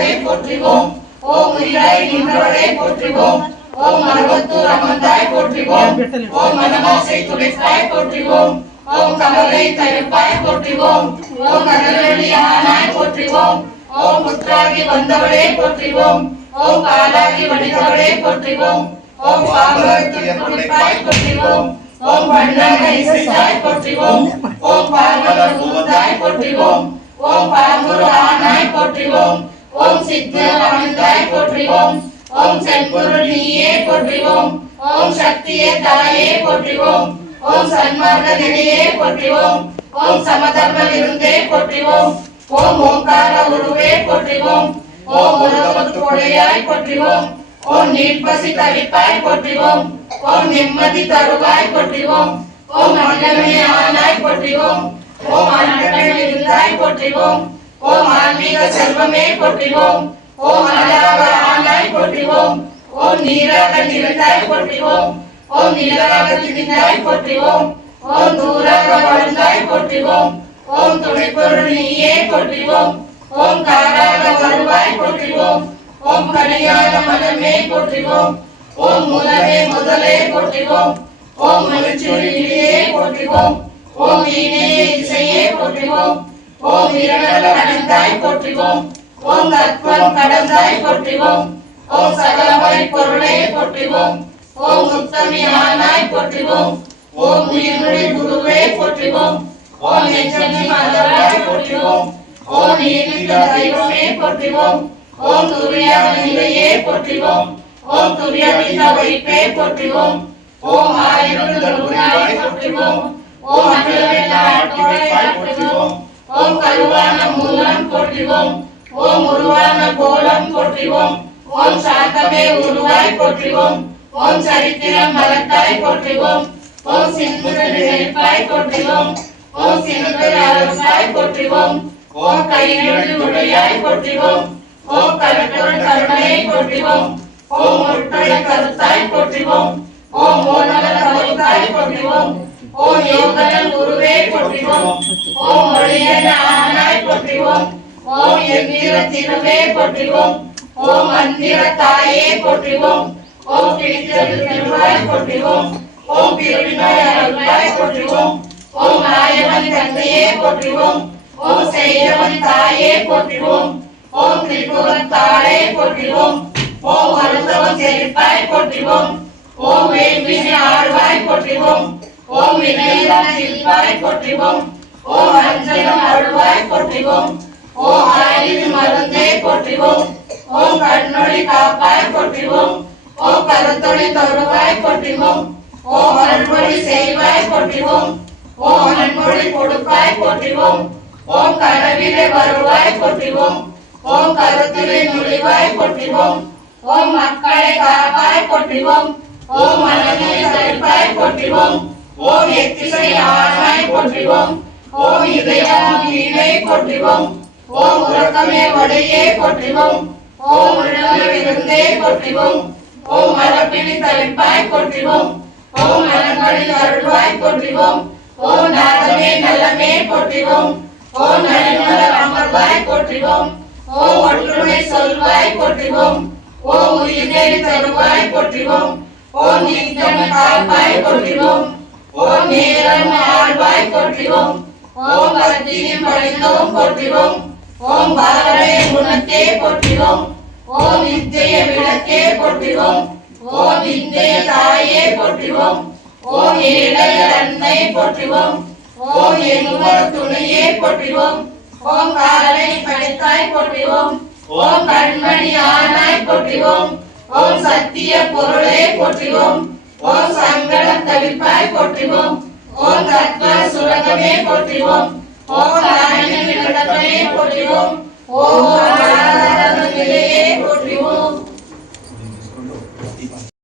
நின்றவளே போற்றிவோம். ஓம் உயிராய் நின்றவளே போற்றிவோம். ஓம் மரபத்தூர் அமர்ந்தாய் போற்றிவோம். ஓம் மனமாசை துடைப்பாய் போற்றிவோம். ஓம் கமலை தடுப்பாய் போற்றிவோம். ஓம் கடலொளி ஆனாய் போற்றிவோம். ஓம் புற்றாகி வந்தவளே போற்றிவோம். ஓம் பாலாகி வடித்தவளே போற்றிவோம். ஓம் பாவத்துடைப்பாய் போற்றிவோம். ஓம் பண்ணாக இசைத்தாய் போற்றிவோம். ஓம் பார்வலர் சூழ்ந்தாய் போற்றிவோம். ஓம் பாங்குரு ஆனாய் போற்றிவோம். ஓம் சித்து அமர்ந்தாய் போற்றிவோம். ஓம் செம்பொருள் நீயே போற்றிவோம். ஓம் சக்தியே தாயே போற்றிவோம். ஓம் சன்மார்க்க நெறியே போற்றிவோம். ஓம் சமதர்ம விருந்தே போற்றிவோம். ஓம் ஓங்கார உருவே போற்றிவோம். ஓம் உலகத்து கொடையாய் போற்றிவோம். ஓம் நீட்பசி தவிப்பாய் போற்றிவோம். ஓம் நிம்மதி தருவாய் போற்றிவோம். ஓம் அண்டமே ஆனாய் போற்றிவோம். ஓம் அண்டமே இருந்தாய் போற்றிவோம். ஓம் ஆன்மீக செல்வமே போற்றிவோம். ஓம் அழகாக ஆனாய் போற்றிவோம். ஓம் நீராக நிறைந்தாய் போற்றிவோம். ஓம் நிலவாக திரிந்தாய் போற்றிவோம். ஓம் தூராக வாழ்ந்தாய் போற்றிவோம். ஓம் துணைப்பொருள் நீயே போற்றிவோம். ஓம் காராக வருவாய் போற்றிவோம். ஓம் கனியான மனமே போற்றிவோம். ஓம் முதலே முதலே போற்றிவோம். ஓம் மகிழ்ச்சியே போற்றிவோம். ஓம் இணையே இசையே போற்றிவோம். ஓம் இரண்டல அடைந்தாய் போற்றிவோம். ஓம் தத்துவம் கடந்தாய் போற்றிவோம். ஓம் சகலமறை பொருளே போற்றிவோம். ஓம் உத்தமி ஆனாய் போற்றிவோம். ஓம் உயிர்மொழி குருவே போற்றிவோம். ஓம் நெஞ்சமி மலராய் போற்றிவோம். ஓம் நீதித்த தெய்வமே போற்றிவோம். ஓம் துரியான நிலையே போற்றிவோம். ஓம் துரியமித்த வைப்பே போற்றிவோம். ஓம் ஆயிரம் தருணாய் போற்றிவோம். ஓம் அகிலமெல்லாம் ஆட்சியாய் போற்றிவோம். ஓம் கருவான மூலம் போற்றிவோம். ஓம் உருவான கோலம் போற்றிவோம். ஓம் சாந்தமே உருவாய் போற்றிவோம். ஓம் சரித்திரம் மலத்தாய் போற்றிவோம். ஓம் சிந்துகள் நெருப்பாய் போற்றிவோம். ஓம் சிந்துகள் அரசாய் போற்றிவோம். ஓம் கையில் உடையாய் போற்றிவோம். ஓம் கருப்பொருள் கருணையை போற்றிவோம். ஓம் உட்பட கருத்தாய் போற்றிவோம். ஓம் ஓனல கருத்தாய் போற்றிவோம். ஓம் யோகனல் குருவே போற்றிவோம். ஓம் ஒளியன ஆனாய் போற்றிவோம். ஓம் எந்திர திருவே போற்றிவோம். ஓம் மந்திர தாயே போற்றிவோம். ஓம் பிடித்தல் திருவாய் போற்றிவோம். ஓம் பிரிவினாய் அருள்வாய் போற்றிவோம். ஓம் ஆயவன் தந்தையே போற்றிவோம். ஓம் செய்யவன் தாயே போற்றிவோம். ஓம் திரிபுரன் தாளே போற்றிவோம். ஓம் வருத்தவன் செழிப்பாய் போற்றிவோம். ஓம் வேள்வினை ஆழ்வாய் போற்றிவோம். ஓம் வினையிடம் சில்வாய் போற்றிவோம். ஓம் அஞ்சலம் அருள்வாய் போற்றிவோம். ஓம் ஆயுள் மருந்தே போற்றிவோம். ஓம் கண்ணொளி காப்பாய் போற்றிவோம். ஓம் கருத்தொளி தருவாய் போற்றிவோம். ஓம் அன்பொழி செய்வாய் போற்றிவோம். ஓம் அன்பொழி கொடுப்பாய் போற்றிவோம். ஓம் கனவிலே வருவாய் போற்றிவோம். ஓம் கருத்திலே நுழைவாய் போற்றிவோம். ஓம் மக்களை காப்பாய் போற்றிவோம். ஓம் மனதை தடுப்பாய் போற்றிவோம். ஓம் எத்திசை ஆனாய் போற்றிவோம். ஓம் இதயம் கீழே போற்றிவோம். ஓம் உறக்கமே வடையே போற்றிவோம். ஓம் உள்ளமே விருந்தே போற்றிவோம். ஓம் மரப்பிணி தவிப்பாய் போற்றிவோம். ஓம் மனங்களில் அருள்வாய் போற்றிவோம். ஓம் நாதமே நல்லமே போற்றிவோம். ஓம் நலிமலர் அமர்வாய் போற்றிவோம். ஓம் ஒற்றுமை சொல்வாய் போற்றிவோம். ஓம் உயிரை தருவாய் போற்றிவோம். ஓம் நித்தம் காப்பாய் போற்றிவோம். ஓம் நேரம் ஆழ்வாய் போற்றிவோம். ஓம் பத்தினி படைத்தோம் போற்றிவோம். ஓம் பாரடைய குணத்தே போற்றிவோம். ஓம் நித்திய விளக்கே போற்றிவோம். ஓம் நித்திய தாயே போற்றிவோம். ஓம் ஏழைய அன்னை போற்றிவோம். ஓம் எங்குமர் துணையே போற்றிவோம். ஓம் காலை படைத்தாய் போற்றிவோம். ஓம் கண்மணி ஆனாய் போற்றிவோம். ஓம் சத்திய பொருளே போற்றிவோம். ஓம் சங்கடம் தவிப்பாய் போற்றிவோம். ஓம் தத்வ சுரகமே போற்றிவோம். ஓம் ராயண விளக்கமே போற்றிவோம். ஓம்